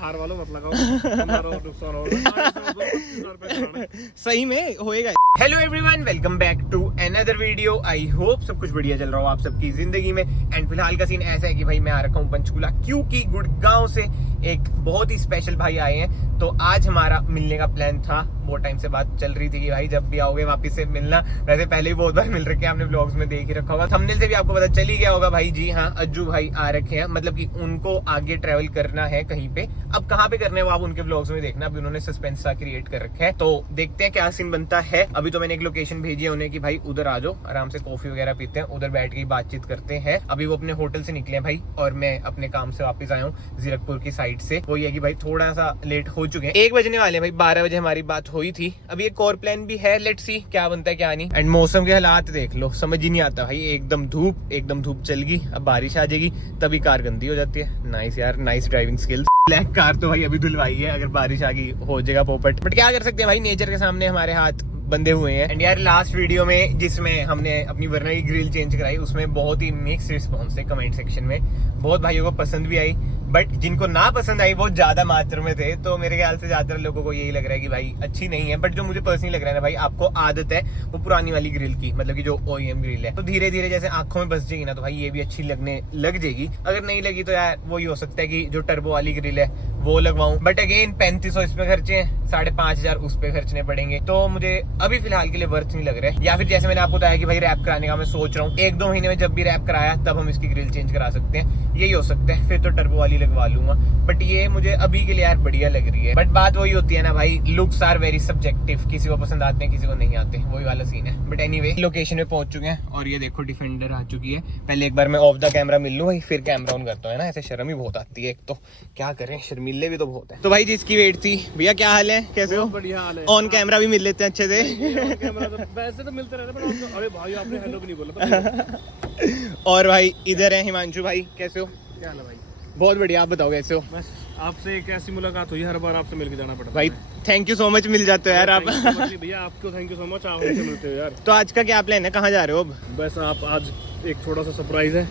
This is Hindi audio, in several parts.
थार वालों मत लगाओ, नुकसान होगा। सही में होएगा। Hello everyone, welcome back to another video. I hope सब कुछ बढ़िया चल रहा हो आप सबकी जिंदगी में। एंड फिलहाल का सीन ऐसा है कि भाई मैं आ रखा हूँ पंचकूला, क्योंकि गुड़गांव से एक बहुत ही स्पेशल भाई आए हैं। तो आज हमारा मिलने का प्लान था, बहुत टाइम से बात चल रही थी कि भाई जब भी आओगे वापस से मिलना। वैसे पहले ही बहुत बार मिल रखे हैं, आपने व्लॉग्स में देख ही रखा होगा, थंबनेल से भी आपको पता चल ही गया होगा। भाई जी हाँ, अज्जू भाई आ रखे हैं, मतलब कि उनको आगे ट्रेवल करना है कहीं पे। अब कहाँ पे करने है वो आप उनके व्लॉग्स में देखना, अभी उन्होंने सस्पेंस सा क्रिएट कर रखा है। तो देखते हैं क्या सीन बनता है। अभी तो मैंने एक लोकेशन भेजी है उन्हें कि भाई उधर आ जाओ, आराम से कॉफी वगैरह पीते हैं, उधर बैठ के बातचीत करते हैं। अभी वो अपने होटल से निकले हैं भाई, और मैं अपने काम से वापस आया हूँ जीरकपुर की साइड से। वो ये कि भाई थोड़ा सा लेट हो चुके हैं, 1 बजने वाले हैं भाई, 12 बजे हमारी बात हुई थी। अभी एक और प्लान भी है, लेट्स सी क्या बनता है क्या नहीं। एंड मौसम के हालात देख लो, समझ ही नहीं आता भाई, एकदम धूप चल गई, अब बारिश आ जाएगी तभी कार गंदी हो जाती है। नाइस यार, nice driving skills. Black car तो भाई अभी धुलवाई है, अगर बारिश आ गई हो जाएगा पोपट, बट क्या कर सकते हैं भाई, नेचर के सामने हमारे हाथ बंधे हुए हैं। एंड यार लास्ट वीडियो में जिसमें हमने अपनी वर्ना की ग्रिल चेंज कराई, उसमें बहुत ही मिक्स रिस्पॉन्स है कमेंट सेक्शन में। बहुत भाइयों को पसंद भी आई, बट जिनको ना पसंद आई वो ज्यादा मात्रा में थे। तो मेरे ख्याल से ज्यादातर लोगों को यही लग रहा है कि भाई अच्छी नहीं है। बट जो मुझे पर्सनली लग रहा है ना भाई, आपको आदत है वो पुरानी वाली ग्रिल की, मतलब कि जो OEM ग्रिल है, तो धीरे धीरे जैसे आंखों में बस जाएगी ना, तो भाई ये भी अच्छी लगने लग जाएगी। अगर नहीं लगी तो यार वही हो सकता है कि जो टर्बो वाली ग्रिल है वो लगवाऊं। बट अगेन 3500 इसमें खर्चे हैं, 5500 उस पे खर्चने पड़ेंगे, तो मुझे अभी फिलहाल के लिए वर्थ नहीं लग रहा है। या फिर जैसे मैंने आपको बताया कि भाई रैप कराने का मैं सोच रहा हूँ, 1-2 महीने में जब भी रैप कराया तब हम इसकी ग्रिल चेंज करा सकते हैं, यही हो सकता है। फिर तो टर्बो वाली लगवा लूंगा, बट ये मुझे अभी के लिए यार बढ़िया लग रही है। बट बात वही होती है ना भाई, लुक्स आर वेरी सब्जेक्टिव, किसी को पसंद आते हैं किसी को नहीं आते, वही वाला सीन है। बट एनीवे लोकेशन पे पहुंच चुके हैं, और ये देखो डिफेंडर आ चुकी है। पहले एक बार मैं ऑफ द कैमरा मिल लूं भाई, फिर कैमरा ऑन करता हूँ ना, ऐसे शर्म ही बहुत आती है। एक तो क्या करें, शर्मिले भी तो बहुत है। तो भाई जिसकी वेट थी, भैया क्या हाल है, कैसे हो? बढ़िया हाल है। ऑन कैमरा भी मिल लेते हैं अच्छे से। कैमरा तो वैसे तो मिलते रहते हैं, अरे भाई आपने हेलो भी नहीं बोला। और भाई इधर है हिमांशु भाई, कैसे हो? क्या हाल है भाई? बहुत बढ़िया, आप बताओ कैसे हो? बस आपसे एक ऐसी मुलाकात हुई, हर बार आपसे मिलके जाना पड़ता है भाई थैंक यू सो मच, मिल जाते हो यार आप। भैया आपको थैंक यू सो मच, आप हमसे मिलते हो यार। तो आज का क्या प्लान है, कहाँ जा रहे हो अब? बस आप आज एक छोटा सा सरप्राइज है।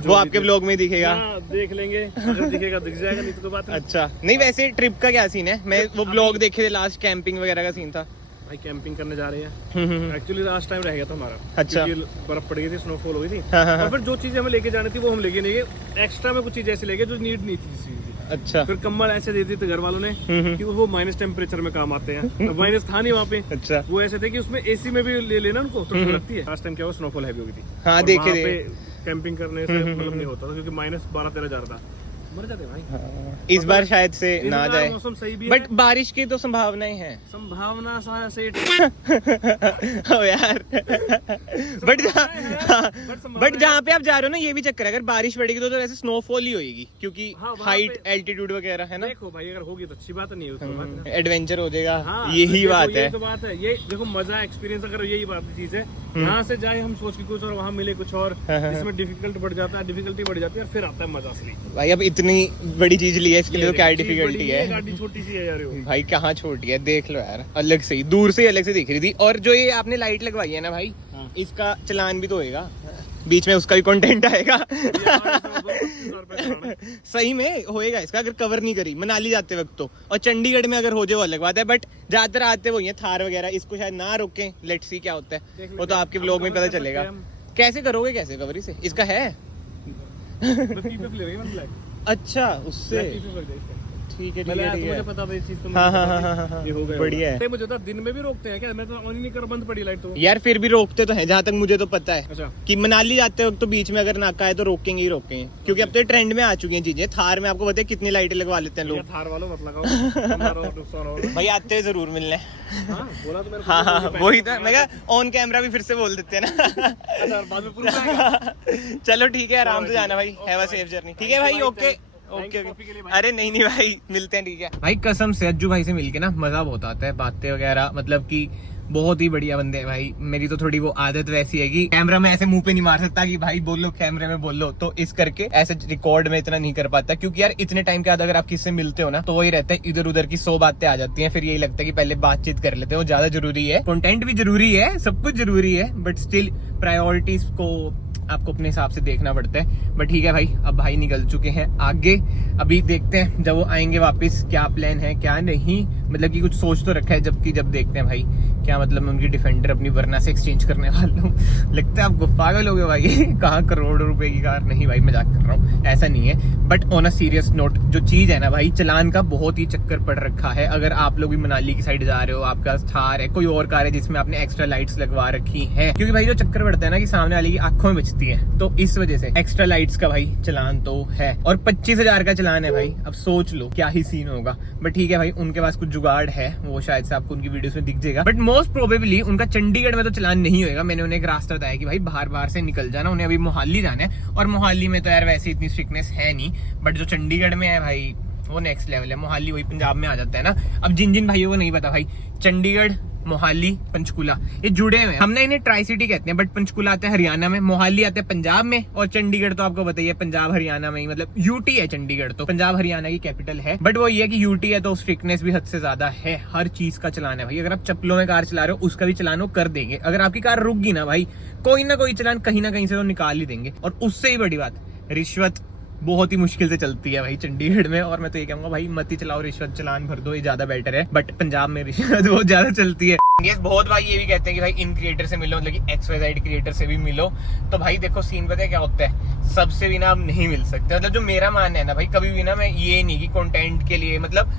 वो आपके ब्लॉग में दिखेगा। देख लेंगे, अगर दिखेगा दिख जाएगा, नहीं तो कोई बात नहीं। अच्छा, नहीं वैसे ट्रिप का क्या सीन है? मैं वो ब्लॉग देखे थे लास्ट, कैंपिंग वगैरह का सीन था भाई। कैंपिंग करने जा रहे हैं, एक्चुअली लास्ट टाइम रह गया था हमारा। अच्छा, बर्फ पड़ गई थी, स्नोफॉल हो गई थी, हाँ, और फिर जो चीजें हमें लेके जानी थी वो हम लेके नहीं गए। एक्स्ट्रा में कुछ चीजें ऐसी लेके जो नीड नहीं थी। अच्छा, फिर कंबल ऐसे दे दिए थे घर वालों ने कि वो माइनस टेम्परेचर में काम आते हैं, माइनस था नहीं वहाँ पे। अच्छा, वो ऐसे थे कि उसमें AC में भी ले लेना उनको तो ठंड लगती है। लास्ट टाइम क्या हुआ, स्नोफॉल हैवी हो गई थी। हाँ देखे थे। कैंपिंग करने से मतलब नहीं होता था, क्योंकि माइनस 12-13 हजार था, मर जाते भाई। इस बार शायद से ना जाए, मौसम सही भी है, बट बारिश की तो संभावनाएं हैं। संभावना से ओ यार, बट जहाँ पे आप जा रहे हो ना, ये भी चक्कर है, अगर बारिश पड़ेगी तो ऐसे स्नोफॉल ही होगी, क्योंकि हाइट एल्टीट्यूड वगैरह है ना। देखो भाई, अगर होगी तो अच्छी बात नहीं होगी, एडवेंचर हो जाएगा। हाँ, यही बात है। तो बात है ये, देखो मजा एक्सपीरियंस, अगर यही बात चीज है, यहाँ से जाए हम सोच के कुछ और वहाँ मिले कुछ और, इसमें डिफिकल्टी बढ़ जाती है, और फिर आता है मजा असली। भाई अब इतनी बड़ी चीज ली है, इसके लिए तो क्या डिफिकल्टी है? गाड़ी छोटी सी है यार भाई, कहाँ छोटी है, देख लो यार, अलग से ही, दूर से ही अलग से दिख रही थी। और जो ये आपने लाइट लगवाई है ना भाई, इसका चलान भी तो होएगा, बीच में उसका भी कंटेंट आएगा। सही में होएगा इसका, अगर कवर नहीं करी मनाली जाते वक्त तो। और चंडीगढ़ में अगर हो जाए वो अलग बात है, बट ज्यादातर आते वही है थार वगैरह, इसको शायद ना रोकें। लेट्स सी क्या होता है, वो तो आपके ब्लॉग में पता चलेगा। कैसे करोगे, कैसे कवर इसे, इसका है? अच्छा, उससे ठीक है, मुझे पता था ये चीज, तो हाँ, ये हो गया, बढ़िया है। मुझे तो दिन में भी रोकते हैं क्या? मैं तो ऑन ही नहीं कर, बंद पड़ी लाइट तो। यार फिर भी रोकते तो हैं, जहाँ तक मुझे तो पता है। अच्छा, कि मनाली जाते वक्त तो बीच में अगर नाका है तो रोकेंगे ही रोकेंगे, क्योंकि अब तो ट्रेंड में आ चुकी हैं चीजें। थार में आपको पता है कितनी लाइटें लगवा लेते हैं लोग। थार वालों मत लगाओ। भाई आते हैं जरूर मिलने। बोला तो मेरे को। हाँ, वही था, मैं कहा ऑन कैमरा भी फिर से बोल देते हैं ना। बाद में पूरा चलो ठीक है, आराम से जाना भाई, हैव अ सेफ जर्नी। ठीक है भाई, ओके ओके। अरे नहीं भाई, मिलते हैं, ठीक है भाई। कसम से अज्जू भाई से मिलके ना मजा बहुत आता है, बातें वगैरह, मतलब कि बहुत ही बढ़िया बंदे हैं भाई। मेरी तो थोड़ी वो आदत वैसी है कि कैमरा में ऐसे मुंह पे नहीं मार सकता कि भाई बोलो, कैमरे में बोलो, तो इस करके ऐसे रिकॉर्ड में इतना नहीं कर पाता, क्योंकि यार इतने टाइम के बाद अगर आप किससे मिलते हो ना, तो वही रहता है, इधर उधर की 100 बातें आ जाती हैं। फिर यही लगता है कि पहले बातचीत कर लेते हैं, वो ज्यादा जरूरी है। कंटेंट भी जरूरी है, सब कुछ जरूरी है, बट स्टिल प्रायोरिटीज को आपको अपने हिसाब से देखना पड़ता है। बट ठीक है भाई, अब भाई निकल चुके हैं आगे, अभी देखते हैं जब वो आएंगे वापस क्या प्लान है क्या नहीं। मतलब कि कुछ सोच तो रखा है, जबकि जब देखते हैं भाई क्या मतलब मैं उनकी डिफेंडर अपनी वरना से एक्सचेंज करने वाला हूँ। लगता है आपको पागल हो गए भाई, कहाँ करोड़ों रुपए की कार। नहीं भाई मजाक कर रहा हूँ, ऐसा नहीं है। But on a serious note जो चीज है ना भाई, चलान का बहुत ही चक्कर पड़ रखा है। अगर आप लोग भी मनाली की साइड जा रहे हो, आपका थार है, कोई और कार है जिसमें आपने एक्स्ट्रा लाइट्स लगवा रखी है, क्योंकि भाई जो चक्कर पड़ता है ना कि सामने वाले की आंखों में बचती है, तो इस वजह से एक्स्ट्रा लाइट्स का भाई चलान तो है। और 25,000 का चलान है भाई, अब सोच लो क्या ही सीन होगा। बट ठीक है भाई, उनके पास कुछ जुगाड़ है, वो शायद से आपको उनकी वीडियोस में दिख जाएगा। बट मोस्ट प्रोबेबली उनका चंडीगढ़ में तो चलान नहीं होगा। मैंने उन्हें एक रास्ता बताया कि भाई बाहर से निकल जाना, उन्हें अभी मोहाली जाना है, और मोहाली में तो यार वैसे इतनी स्ट्रिक्टनेस है नहीं। बट जो चंडीगढ़ में है भाई वो नेक्स्ट लेवल है। मोहाली वही पंजाब में आ जाता है ना। अब जिन जिन भाइयों को नहीं पता भाई, चंडीगढ़, मोहाली, पंचकुला ये जुड़े हुए हैं। हमने इन्हें ट्राई सिटी कहते हैं, बट पंचकुला आता है हरियाणा में, मोहाली आता है पंजाब में, और चंडीगढ़ तो आपको बताइए पंजाब हरियाणा में ही, मतलब यूटी है चंडीगढ़, तो पंजाब हरियाणा की कैपिटल है। बट वो ये है कि यूटी है तो स्ट्रिक्टनेस भी हद से ज्यादा है, हर चीज का चलान है भाई। अगर आप चप्पलों में कार चला रहे हो उसका भी चलान वो कर देंगे। अगर आपकी कार रुक गई ना भाई, कोई ना कोई चलान कहीं ना कहीं से तो निकाल ही देंगे। और उससे ही बड़ी बात, रिश्वत बहुत ही मुश्किल से चलती है भाई चंडीगढ़ में। और मैं तो ये कहूंगा भाई मत ही चलाओ, रिश्वत चलान भर दो, ये ज्यादा बेटर है। बट पंजाब में रिश्वत बहुत ज्यादा चलती है। ये बहुत भाई ये भी कहते हैं कि भाई इन क्रिएटर से मिलो, मतलब कि XYZ क्रिएटर से भी मिलो। तो भाई देखो सीन पता है क्या होता है, सबसे भी ना आप नहीं मिल सकते। मतलब जो मेरा मानना है ना भाई, कभी भी ना मैं ये नहीं कि कंटेंट के लिए, मतलब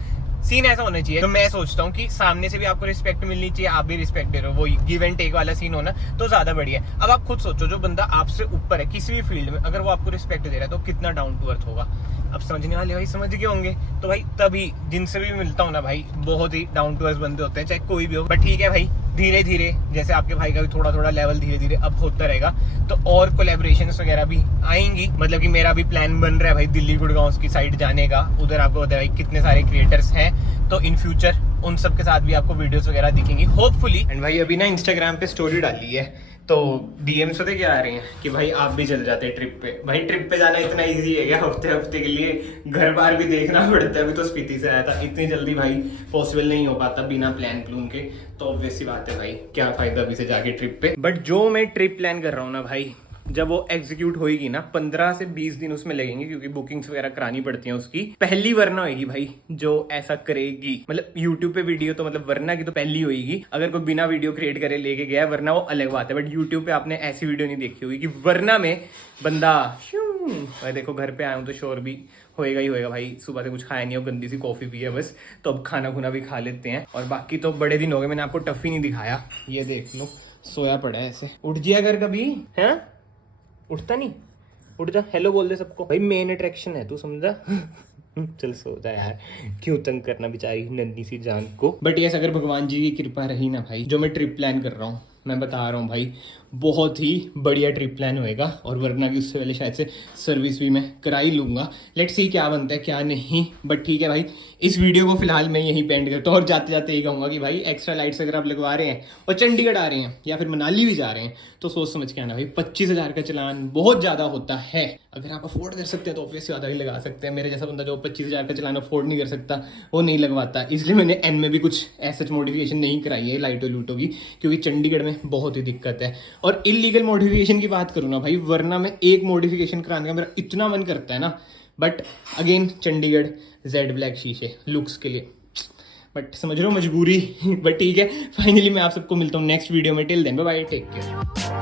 सीन ऐसा होना चाहिए। तो मैं सोचता हूँ कि सामने से भी आपको रिस्पेक्ट मिलनी चाहिए, आप भी रिस्पेक्ट दे रहे हो, वो गिव एंड टेक वाला सीन होना तो ज्यादा बढ़िया है। अब आप खुद सोचो, जो बंदा आपसे ऊपर है किसी भी फील्ड में, अगर वो आपको रिस्पेक्ट दे रहा है तो कितना डाउन टू अर्थ होगा। अब समझने वाले भाई समझ गए होंगे। तो भाई तभी जिनसे भी मिलता हूँ ना भाई, बहुत ही डाउन टू अर्थ बंदे होते हैं, चाहे कोई भी हो। बट ठीक है भाई, धीरे धीरे जैसे आपके भाई का भी थोड़ा थोड़ा लेवल धीरे धीरे अब होता रहेगा, तो और कोलैबोरेशंस वगैरह भी आएंगी। मतलब कि मेरा भी प्लान बन रहा है भाई दिल्ली गुड़गांव की साइड जाने का। उधर आपको पता है भाई कितने सारे क्रिएटर्स हैं, तो इन फ्यूचर उन सब के साथ भी आपको वीडियोस वगैरह दिखेंगी होपफुली। एंड भाई अभी ना इंस्टाग्राम पे स्टोरी डाली है, तो डीएम्स होते क्या आ रहे हैं कि भाई आप भी चल जाते हैं ट्रिप पे। भाई ट्रिप पे जाना इतना इजी है क्या? हफ्ते के लिए घर बार भी देखना पड़ता है। अभी तो स्पीति से आया था, इतनी जल्दी भाई पॉसिबल नहीं हो पाता बिना प्लान के। तो ऑब्वियस सी बात है भाई, क्या फायदा अभी से जाके ट्रिप पे। बट जो मैं ट्रिप प्लान कर रहा हूँ ना भाई, जब वो एग्जीक्यूट होएगी ना, 15 से 20 दिन उसमें लगेंगे, क्योंकि बुकिंग्स वगैरह करानी पड़ती हैं उसकी। पहली वरना होगी भाई जो ऐसा करेगी, मतलब यूट्यूब पे वीडियो तो मतलब वरना की तो पहली होगी। अगर कोई बिना वीडियो क्रिएट करे लेके गया वरना, वो अलग बात है। बट यूट्यूब पे आपने ऐसी वीडियो नहीं देखी होगी कि वरना में बंदा भाई देखो घर पे आया हूँ तो शोर भी होएगा ही होएगा भाई। सुबह से कुछ खाया नहीं हो, गंदी सी कॉफी पी है बस, तो अब खाना खुना भी खा लेते हैं। और बाकी तो बड़े दिन हो गए मैंने आपको टफी नहीं दिखाया, ये देख लो सोया पड़ा है ऐसे। उठ जिया कर कभी, है उठता नहीं, उठ जा, हेलो बोल दे सबको। भाई मेन अट्रैक्शन है, तू समझा? चल सो जा यार, क्यों तंग करना बेचारी नन्ही सी जान को। बट यस, अगर भगवान जी की कृपा रही ना भाई, जो मैं ट्रिप प्लान कर रहा हूँ, मैं बता रहा हूँ भाई बहुत ही बढ़िया ट्रिप प्लान होएगा। और वरना की उससे पहले शायद से सर्विस भी मैं करा ही लूंगा। लेट्स सी क्या बनता है क्या नहीं। बट ठीक है भाई, इस वीडियो को फिलहाल मैं यहीं पेंड करता हूँ। और जाते जाते ये कहूँगा कि भाई एक्स्ट्रा लाइट्स अगर आप लगवा रहे हैं और चंडीगढ़ आ रहे हैं या फिर मनाली भी जा रहे हैं, तो सोच समझ के आना भाई। 25,000 का चलान बहुत ज़्यादा होता है। अगर आप अफोर्ड कर सकते हैं तो ऑब्वियसली ज़्यादा ही लगा सकते हैं। मेरे जैसा बंदा जो 25,000 का चलान अफोर्ड नहीं कर सकता, वो नहीं लगवाता। इसलिए मैंने एन में भी कुछ ऐसा मॉडिफिकेशन नहीं कराई है लाइटो लूटो की, क्योंकि चंडीगढ़ में बहुत ही दिक्कत है। और इलीगल मॉडिफिकेशन की बात करूँ ना भाई, वरना में एक मॉडिफिकेशन कराने का मेरा इतना मन करता है ना। But again Chandigarh Z black शीशे लुक्स के लिए, बट समझ रहे हो मजबूरी। बट ठीक है, फाइनली मैं आप सबको मिलता हूँ नेक्स्ट वीडियो में। Till then bye bye, take care.